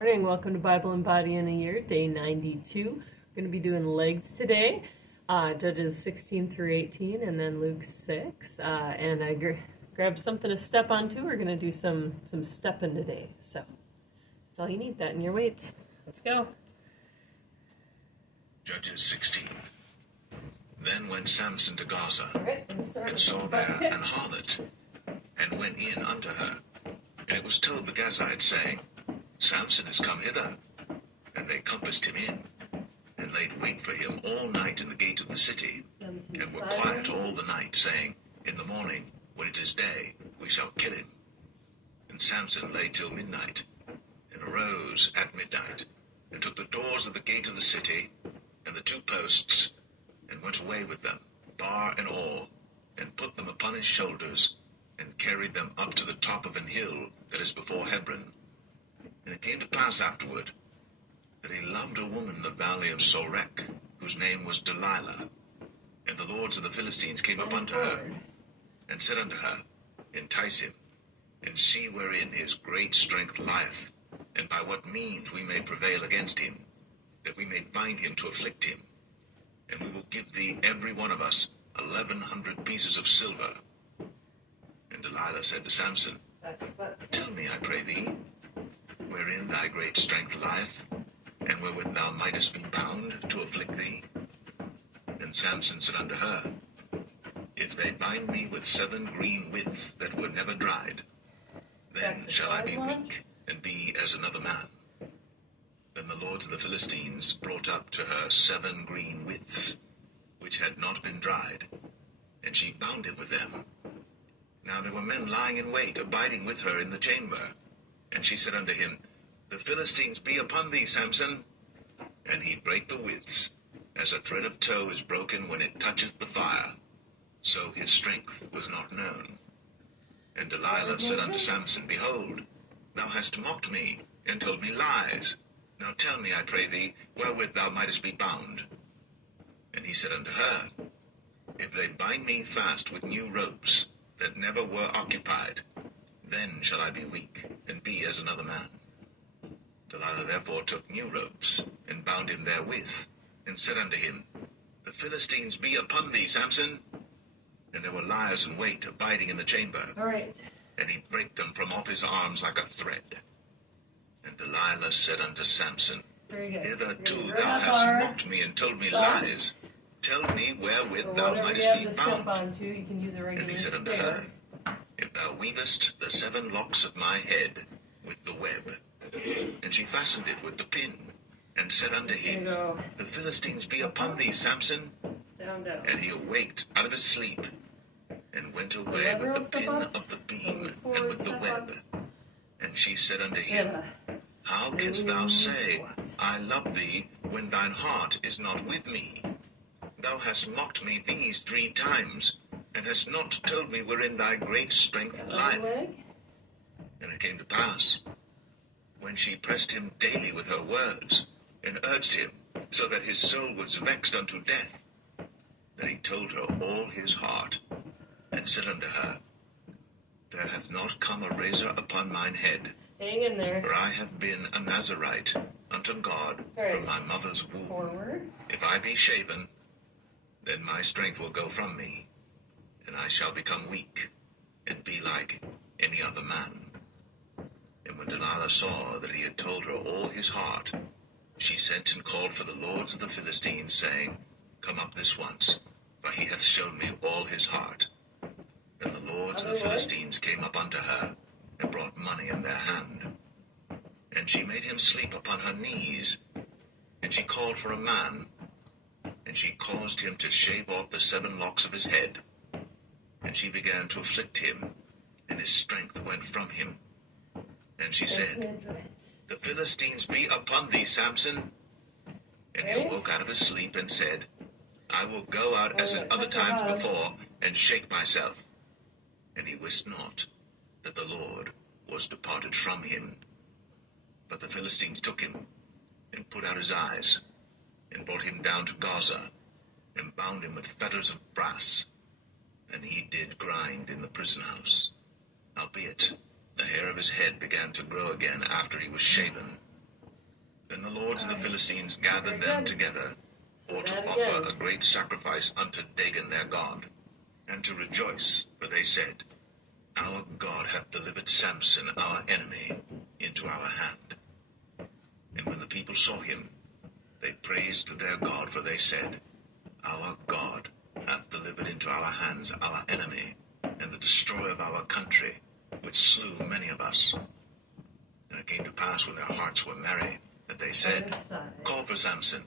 Morning, welcome to Bible and Body in a Year, day 92. We're going to be doing legs today, Judges 16 through 18, and then Luke 6. And I grabbed something to step onto. We're going to do some stepping today. So that's all you need, that and your weights. Let's go. Judges 16. Then went Sampson to Gaza, and saw with there an hips. harlot, and went in unto her. And it was told the Gazites, saying, Sampson is come hither. And they compassed him in, and laid wait for him all night in the gate of the city, and were quiet all the night, saying, In the morning, when it is day, we shall kill him. And Sampson lay till midnight, and arose at midnight, and took the doors of the gate of the city, and the two posts, and went away with them, bar and all, and put them upon his shoulders, and carried them up to the top of an hill that is before Hebron. And it came to pass afterward, that he loved a woman in the valley of Sorek, whose name was Delilah. And the lords of the Philistines came up unto her, and said unto her, Entice him, and see wherein his great strength lieth, and by what means we may prevail against him, that we may bind him to afflict him. And we will give thee every one of us 1,100 pieces of silver. And Delilah said to Samson, Tell me, I pray thee, wherein thy great strength lieth, and wherewith thou mightest be bound to afflict thee. And Samson said unto her, If they bind me with 7 green withs that were never dried, then shall I be weak, and be as another man. Then the lords of the Philistines brought up to her 7 green withs, which had not been dried, and she bound him with them. Now there were men lying in wait, abiding with her in the chamber. And she said unto him, The Philistines be upon thee, Samson. And he brake the withs, as a thread of tow is broken when it toucheth the fire. So his strength was not known. And Delilah said unto Samson, Behold, thou hast mocked me, and told me lies. Now tell me, I pray thee, wherewith thou mightest be bound. And he said unto her, If they bind me fast with new ropes, that never were occupied, then shall I be weak, and be as another man. Delilah therefore took new ropes, and bound him therewith, and said unto him, The Philistines be upon thee, Samson. And there were liers in wait, abiding in the chamber. All right. And he brake them from off his arms like a thread. And Delilah said unto Samson, Very good. Hitherto thou hast mocked me and told me lies. Tell me wherewith thou Whatever mightest you have be to step bound. onto, you can use a And regular he said unto spare. her, If thou weavest the 7 locks of my head with the web. And she fastened it with the pin, and said unto him, Go The Philistines be upon thee, Samson. down. And he awaked out of his sleep, and went away lateral with the pin step-ups, of the beam, forward and with the web. step-ups. And she said unto him, How canst thou say, I love thee, when thine heart is not with me? Thou hast mocked me these 3 times, and hast not told me wherein thy great strength lieth. And it came to pass, when she pressed him daily with her words, and urged him, so that his soul was vexed unto death, that he told her all his heart, and said unto her, There hath not come a razor upon mine head, Hang in there. for I have been a Nazarite unto God from my mother's womb. Forward. If I be shaven, then my strength will go from me, and I shall become weak, and be like any other man. And when Delilah saw that he had told her all his heart, she sent and called for the lords of the Philistines, saying, Come up this once, for he hath shown me all his heart. And the lords of the Philistines came up unto her, and brought money in their hand. And she made him sleep upon her knees, and she called for a man, and she caused him to shave off the 7 locks of his head. And she began to afflict him, and his strength went from him. And she said, The Philistines be upon thee, Samson. And he awoke out of his sleep, and said, I will go out as at other times before, and shake myself. And he wist not that the Lord was departed from him. But the Philistines took him, and put out his eyes, and brought him down to Gaza, and bound him with fetters of brass. And he did grind in the prison house. Howbeit, the hair of his head began to grow again after he was shaven, the lords of the Philistines gathered them together, for to that offer again. a great sacrifice unto Dagon their god, and to rejoice, for they said, Our God hath delivered Sampson our enemy into our hand. And when the people saw him, they praised their God, for they said, Our God hath delivered into our hands our enemy, and the destroyer of our country, which slew many of us. And it came to pass, when their hearts were merry, that they said, Other side. Call for Samson,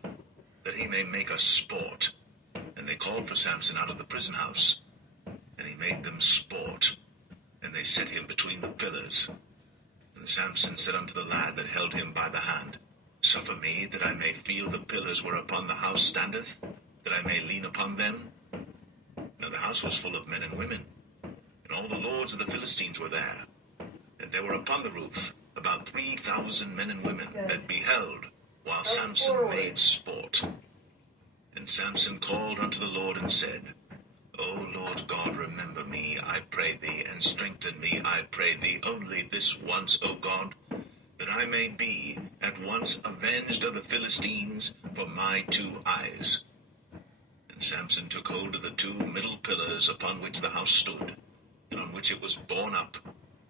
that he may make us sport. And they called for Samson out of the prison house, and he made them sport, and they set him between the pillars. And Samson said unto the lad that held him by the hand, Suffer me, that I may feel the pillars whereupon the house standeth, that I may lean upon them. Now the house was full of men and women, and all the lords of the Philistines were there. And there were upon the roof about 3,000 men and women that beheld, while Samson made sport. And Samson called unto the Lord and said, O Lord God, remember me, I pray thee, and strengthen me, I pray thee, only this once, O God, that I may be at once avenged of the Philistines for my 2 eyes. And Samson took hold of the 2 middle pillars upon which the house stood, and on which it was borne up,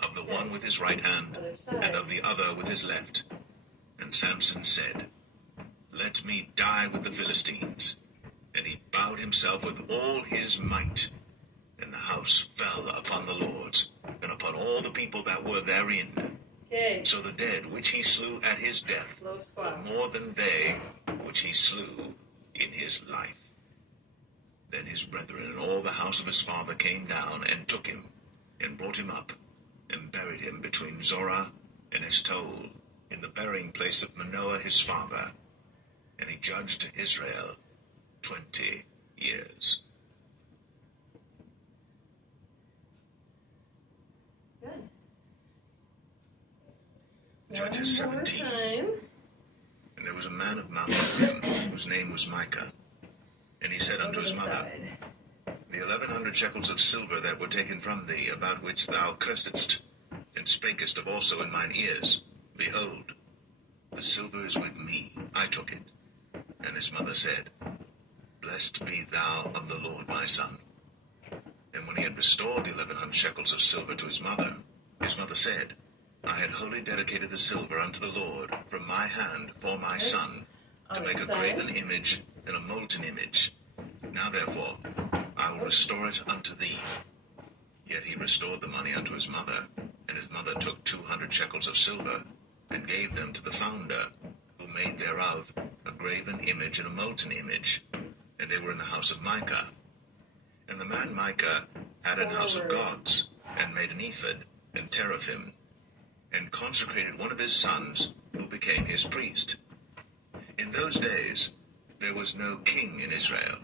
of the one with his right hand, and of the other with his left. And Samson said, Let me die with the Philistines. And he bowed himself with all his might. And the house fell upon the lords, and upon all the people that were therein. Okay. So the dead which he slew at his death Low were squats. more than they which he slew in his life. Then his brethren and all the house of his father came down, and took him, and brought him up, and buried him between Zorah and Eshtaol, in the burying place of Manoah his father. And he judged Israel 20 years. Good. Judges One more 17. time. And there was a man of Mount Ephraim, whose name was Micah. And he said unto Over his the mother, side. The 1,100 shekels of silver that were taken from thee, about which thou cursedst, and spakest of also in mine ears, behold, the silver is with me, I took it. And his mother said, Blessed be thou of the Lord, my son. And when he had restored the 1,100 shekels of silver to his mother said, I had wholly dedicated the silver unto the Lord from my hand for my son, to Other make a side. graven image and a molten image. Now therefore I will restore it unto thee. Yet he restored the money unto his mother, and his mother took 200 shekels of silver, and gave them to the founder, who made thereof a graven image and a molten image, and they were in the house of Micah. And the man Micah had an house of gods, and made an ephod and teraphim, and consecrated one of his sons, who became his priest. In those days there was no king in Israel,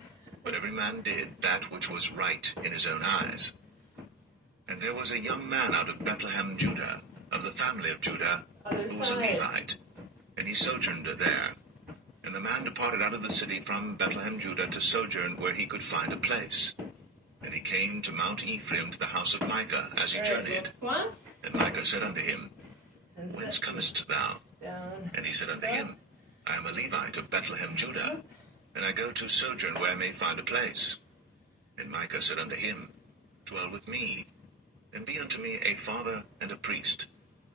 but every man did that which was right in his own eyes. And there was a young man out of Bethlehem, Judah, of the family of Judah, who was a Levite, and he sojourned there. And the man departed out of the city from Bethlehem, Judah, to sojourn where he could find a place. And he came to Mount Ephraim, to the house of Micah, as he All right, journeyed. low squats. And Micah said unto him, And Whence sit comest thou? down. And he said unto him, I am a Levite of Bethlehem, Judah, and I go to sojourn where I may find a place. And Micah said unto him, Dwell with me, and be unto me a father and a priest,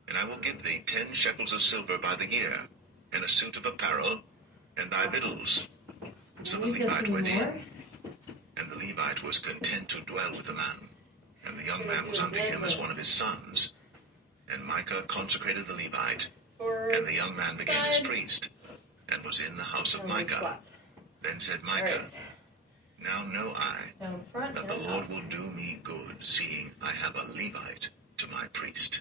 and I will give thee 10 shekels of silver by the year, and a suit of apparel, and thy victuals. So the Need this Levite went anymore? in, and the Levite was content to dwell with the man, and the young man was unto him as one of his sons. And Micah consecrated the Levite, Forward. and the young man became his Side. priest, and was in the house of And low Micah. squats. Then said All Micah, right. Now know I Down front that the and Lord up. will do me good, seeing I have a Levite to my priest.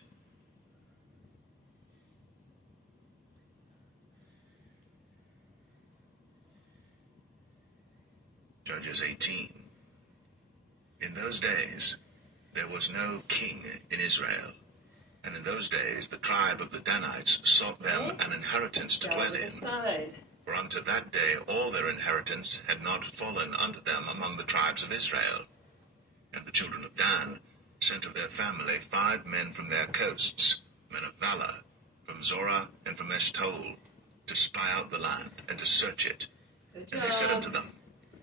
Judges 18. In those days there was no king in Israel, and in those days the tribe of the Danites sought them an inheritance to Down dwell to the in. side. For unto that day all their inheritance had not fallen unto them among the tribes of Israel. And the children of Dan sent of their family 5 men from their coasts, men of valor, from Zorah and from Eshtaol, to spy out the land, and to search it. Good And they said job. unto them,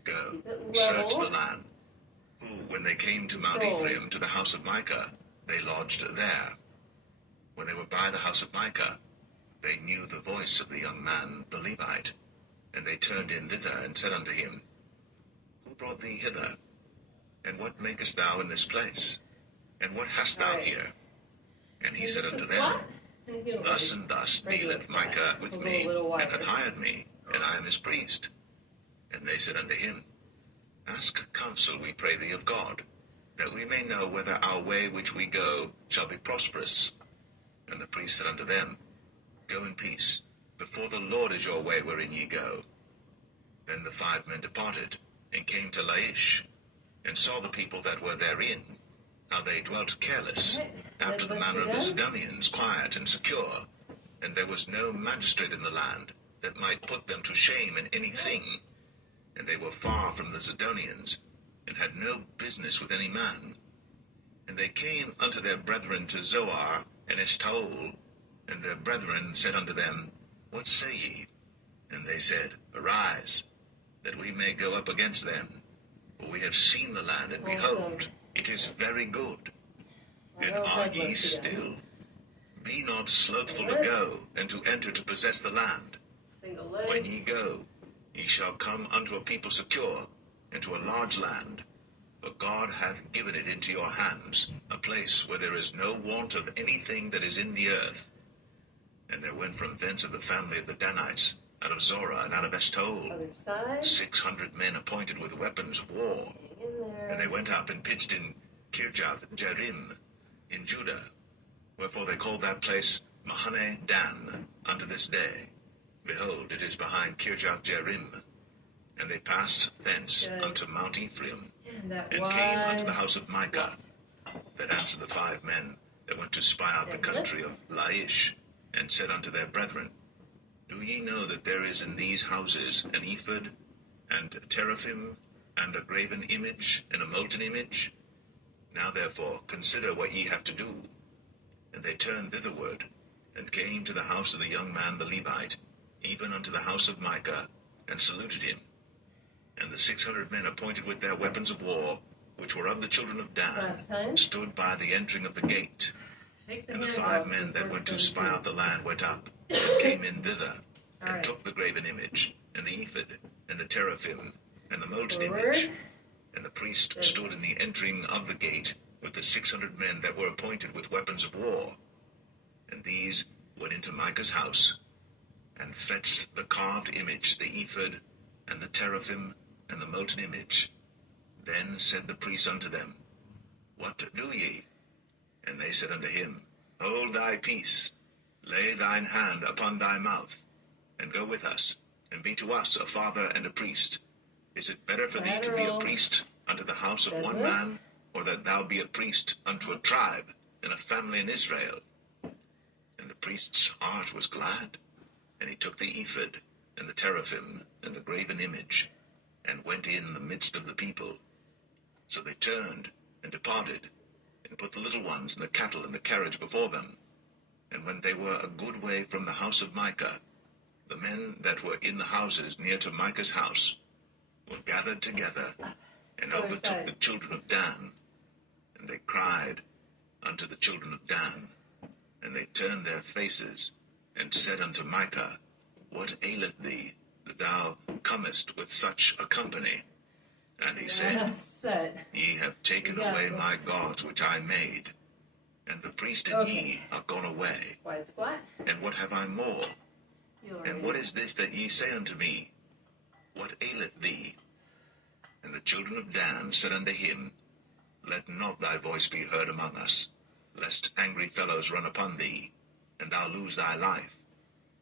Go, Keep it search level. the land. Who, when they came to Mount Control. Ephraim, to the house of Micah, they lodged there. When they were by the house of Micah, they knew the voice of the young man, the Levite. And they turned in thither, and said unto him, Who brought thee hither? And what makest thou in this place? And what hast thou Right. here? And he And said just unto a them, squat, and heel Thus raise. and thus Regular dealeth squat. Micah with We'll go me, a little and hath wider. hired me, and I am his priest. And they said unto him, Ask counsel, we pray thee, of God, that we may know whether our way which we go shall be prosperous. And the priest said unto them, Go in peace. Before the Lord is your way wherein ye go. Then the 5 men departed, and came to Laish, and saw the people that were therein, how they dwelt careless, Right. after the Then manner of the let's Sidonians, quiet and secure. And there was no magistrate in the land that might put them to shame in anything. And they were far from the Sidonians, and had no business with any man. And they came unto their brethren to Zoar and Eshtaol, and their brethren said unto them, What say ye? And they said, Arise, that we may go up against them. For we have seen the land, and behold, Awesome. it is very good. I'll And go are head ye lift again. still? Be not slothful to Good. go, and to enter to possess the land. Single When leg. ye go, ye shall come unto a people secure, and to a large land. For God hath given it into your hands, a place where there is no want of anything that is in the earth. And there went from thence of the family of the Danites, out of Zorah and out of Eshtaol, Other side. 600 men appointed with weapons of war. Hang in there. And they went up and pitched in Kirjath-jearim in Judah. Wherefore they called that place Micahamd Dan unto this day. Behold, it is behind Kirjath-jearim. And they passed thence Good. unto Mount Ephraim, And that and wide came unto the house of Micah. squat. That answered the 5 men that went to spy out the Deadlift. country of Laish, and said unto their brethren, Do ye know that there is in these houses an ephod, and teraphim, and a graven image, and a molten image? Now therefore consider what ye have to do. And they turned thitherward, and came to the house of the young man the Levite, even unto the house of Micah, and saluted him. And the 600 men appointed with their weapons of war, which were of the children of Dan, Last time. stood by the entering of the gate. Shake the And the hands 5 off, men this that works went to on spy two. out the land went up, and came in thither, and Alright. took the graven image, and the ephod, and the teraphim, and the molten Forward. image. And the priest stood in the entering of the gate, with the 600 men that were appointed with weapons of war. And these went into Micah's house, and fetched the carved image, the ephod, and the teraphim, and the molten image. Then said the priest unto them, What do ye? And they said unto him, Hold thy peace, lay thine hand upon thy mouth, and go with us, and be to us a father and a priest. Is it better for thee to be a Lateral. priest unto the house of one Deadlift. man, or that thou be a priest unto a tribe and a family in Israel? And the priest's heart was glad, and he took the ephod, and the teraphim, and the graven image, and went in the midst of the people. So they turned and departed, and put the little ones and the cattle in the carriage before them. And when they were a good way from the house of Micah, the men that were in the houses near to Micah's house were gathered together, and Other overtook side. the children of Dan. And they cried unto the children of Dan, and they turned their faces, and said unto Micah, What aileth thee, that thou comest with such a company? And he said, Last set. Ye have taken We got away my this. gods which I made, and the priest and Okay. ye are gone away. Wide squat. And what have I more? Heel And raise. what is this that ye say unto me? What aileth thee? And the children of Dan said unto him, Let not thy voice be heard among us, lest angry fellows run upon thee, and thou lose thy life,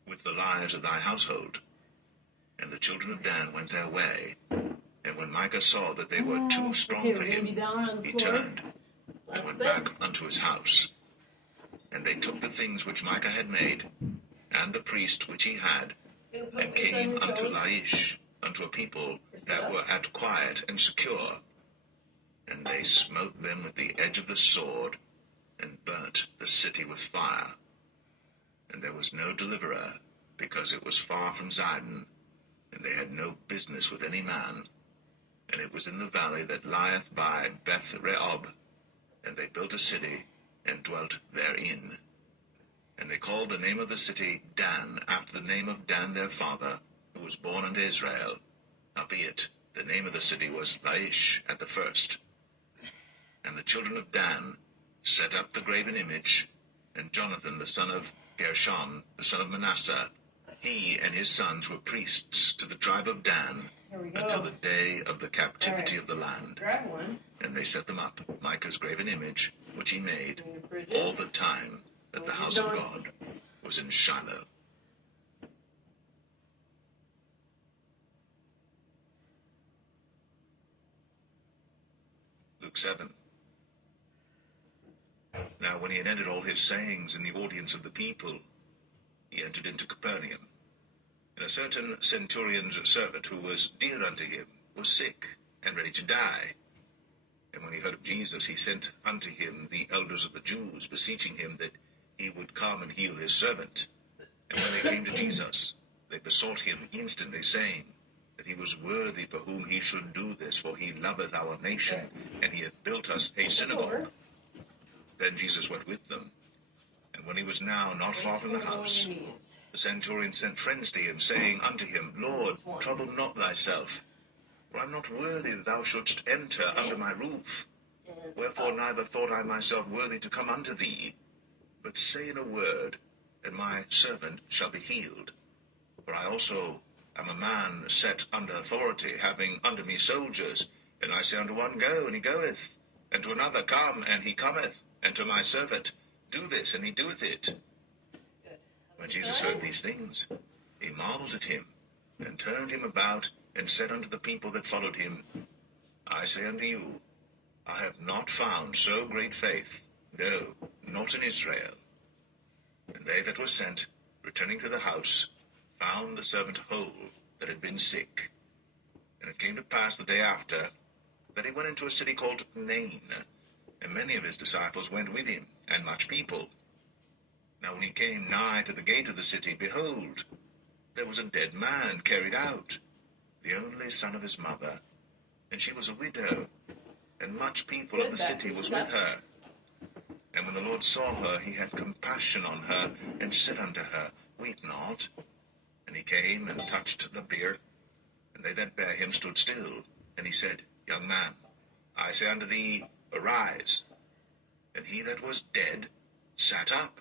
with the lives of thy household. And the children of Dan went their way. And when Micah saw that they were too strong Okay, for we're gonna be him, down on the he floor. turned and Last went bit. back unto his house. And they took the things which Micah had made, and the priest which he had, Gonna put and weights on came your unto toes. Laish, unto a people For that were sit-ups. at quiet and secure. And they smote them with the edge of the sword, and burnt the city with fire. And there was no deliverer, because it was far from Zidon, and they had no business with any man. And it was in the valley that lieth by Beth-rehob, and they built a city, and dwelt therein. And they called the name of the city Dan, after the name of Dan their father, who was born unto Israel. Howbeit, the name of the city was Laish at the first. And the children of Dan set up the graven image, and Jonathan the son of Gershon, the son of Manasseh, he and his sons were priests to the tribe of Dan until the day of the captivity of the land. Grab one. And they set them up, Micah's graven image, which he made, all the time that the house of God was in Shiloh. Luke 7. Now when he had ended all his sayings in the audience of the people, he entered into Capernaum. And a certain centurion's servant, who was dear unto him, was sick, and ready to die. And when he heard of Jesus, he sent unto him the elders of the Jews, beseeching him that he would come and heal his servant. And when they came to Jesus, they besought him instantly, saying that he was worthy for whom he should do this, for he loveth our nation, and he hath built us a synagogue. Then Jesus went with them. And when he was now not far from the house, the centurion sent friends to him, saying unto him, Lord, trouble not thyself, for I am not worthy that thou shouldst enter under my roof. Wherefore neither thought I myself worthy to come unto thee, but say in a word, and my servant shall be healed. For I also am a man set under authority, having under me soldiers. And I say unto one, Go, and he goeth, and to another, Come, and he cometh, and to my servant, Do this, and he doeth it. When Jesus heard these things, he marveled at him, and turned him about, and said unto the people that followed him, I say unto you, I have not found so great faith, no, not in Israel. And they that were sent, returning to the house, found the servant whole that had been sick. And it came to pass the day after, that he went into a city called Nain, and many of his disciples went with him, and much people. Now when he came nigh to the gate of the city, behold, there was a dead man carried out, the only son of his mother, and she was a widow, and much people of the city was with her. And when the Lord saw her, he had compassion on her, and said unto her, Weep not. And he came and touched the bier, and they that bare him stood still. And he said, Young man, I say unto thee, Arise. And he that was dead sat up,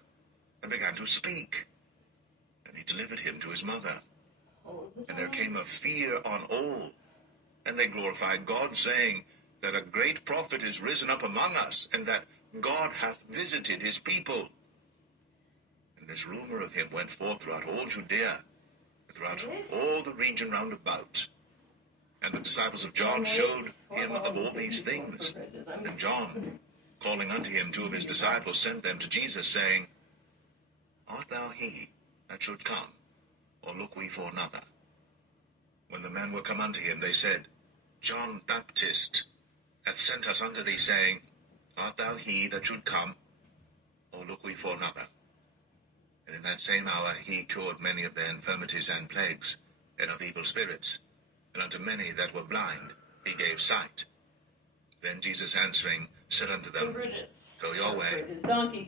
and began to speak. And he delivered him to his mother. And there came a fear on all, and they glorified God, saying that a great prophet is risen up among us, and that God hath visited his people. And this rumor of him went forth throughout all Judea, and throughout all the region round about. And the disciples of John showed him of all these things. And John, calling unto him 2 of his disciples, sent them to Jesus, saying, Art thou he that should come, or look we for another? When the men were come unto him, they said, John Baptist hath sent us unto thee, saying, Art thou he that should come, or look we for another? And in that same hour he cured many of their infirmities and plagues, and of evil spirits, and unto many that were blind he gave sight. Then Jesus answering said unto them, Go your way,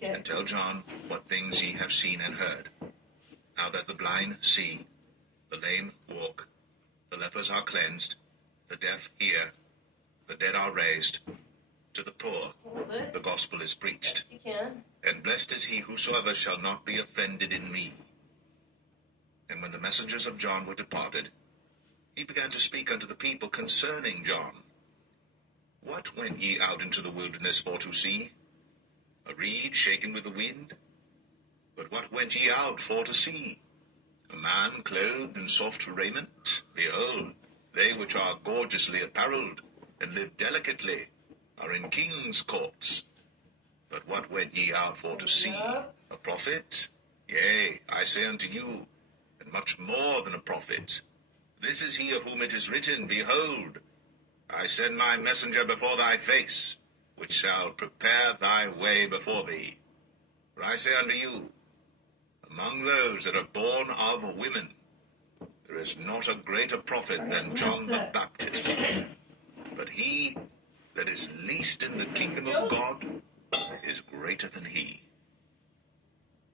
and tell John what things ye have seen and heard, how that the blind see, the lame walk, the lepers are cleansed, the deaf hear, the dead are raised, to the poor the gospel is preached. And blessed is he whosoever shall not be offended in me. And when the messengers of John were departed, he began to speak unto the people concerning John. What went ye out into the wilderness for to see? A reed shaken with the wind? But what went ye out for to see? A man clothed in soft raiment? Behold, they which are gorgeously apparelled, and live delicately, are in kings' courts. But what went ye out for to see? A prophet? Yea, I say unto you, and much more than a prophet. This is he of whom it is written, Behold, I send my messenger before thy face, which shall prepare thy way before thee. For I say unto you, among those that are born of women, there is not a greater prophet than John the Baptist. But he that is least in the kingdom of God is greater than he.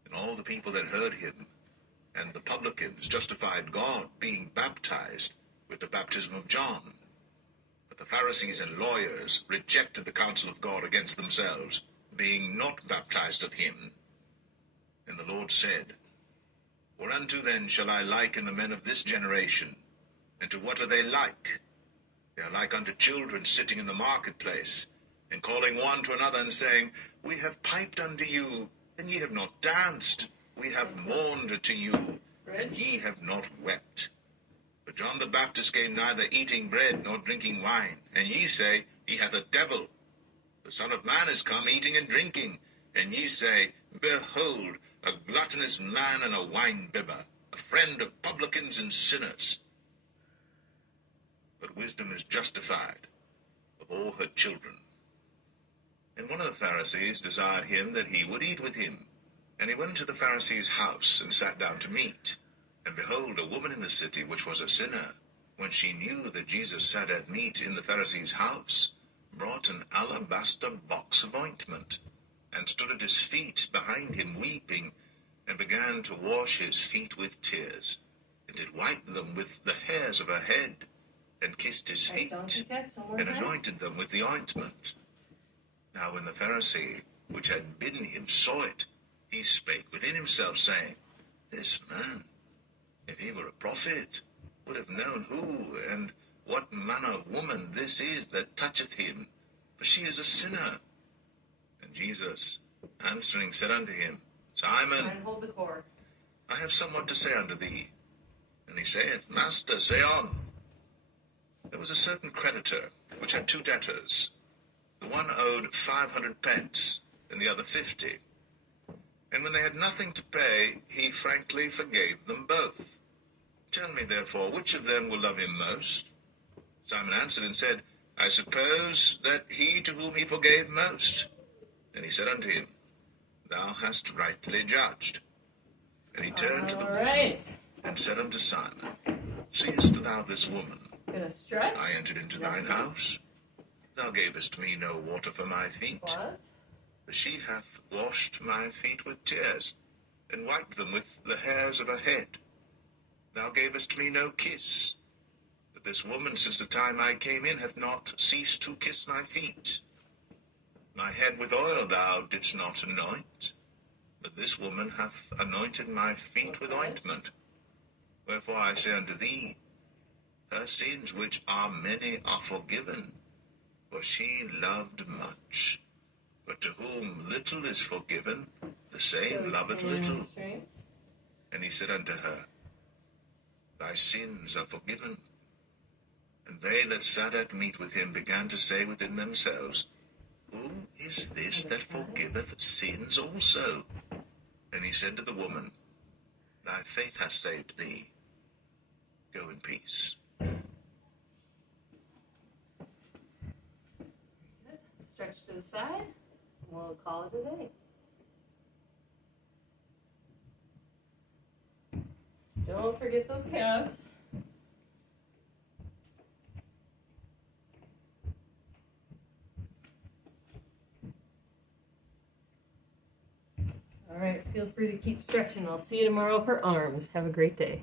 And all the people that heard him and the publicans justified God, being baptized with the baptism of John. But the Pharisees and lawyers rejected the counsel of God against themselves, being not baptized of him. And the Lord said, Whereunto then shall I liken the men of this generation? And to what are they like? They are like unto children sitting in the marketplace, and calling one to another, and saying, We have piped unto you, and ye have not danced. We have mourned to you, and ye have not wept. But John the Baptist came neither eating bread nor drinking wine, and ye say, He hath a devil. The Son of Man is come eating and drinking, and ye say, Behold, a gluttonous man and a wine-bibber, a friend of publicans and sinners. But wisdom is justified of all her children. And one of the Pharisees desired him that he would eat with him. And he went into the Pharisee's house, and sat down to meat. And behold, a woman in the city, which was a sinner, when she knew that Jesus sat at meat in the Pharisee's house, brought an alabaster box of ointment, and stood at his feet behind him weeping, and began to wash his feet with tears, and did wipe them with the hairs of her head, and kissed his feet, and anointed them with the ointment. Now when the Pharisee which had bidden him saw it, he spake within himself, saying, This man, if he were a prophet, would have known who and what manner of woman this is that toucheth him, for she is a sinner. And Jesus, answering, said unto him, Simon, Hold the cord. I have somewhat to say unto thee. And he saith, Master, say on. There was a certain creditor, which had 2 debtors. The one owed 500 pence, and the other 50. And when they had nothing to pay, he frankly forgave them both. Tell me, therefore, which of them will love him most? Simon answered and said, I suppose that he to whom he forgave most. And he said unto him, Thou hast rightly judged. And he turned to the woman and said unto Simon, Seest thou this woman? Gonna stretch? I entered into thine house. Thou gavest me no water for my feet. What? But she hath washed my feet with tears, and wiped them with the hairs of her head. Thou gavest me no kiss. But this woman, since the time I came in, hath not ceased to kiss my feet. My head with oil thou didst not anoint, but this woman hath anointed my feet with ointment. Wherefore I say unto thee, her sins, which are many, are forgiven, for she loved much. But to whom little is forgiven, the same loveth little. And he said unto her, Thy sins are forgiven. And they that sat at meat with him began to say within themselves, Who is this that forgiveth sins also? And he said to the woman, Thy faith hath saved thee. Go in peace. Stretch to the side. We'll call it a day. Don't forget those calves. All right, feel free to keep stretching. I'll see you tomorrow for arms. Have a great day.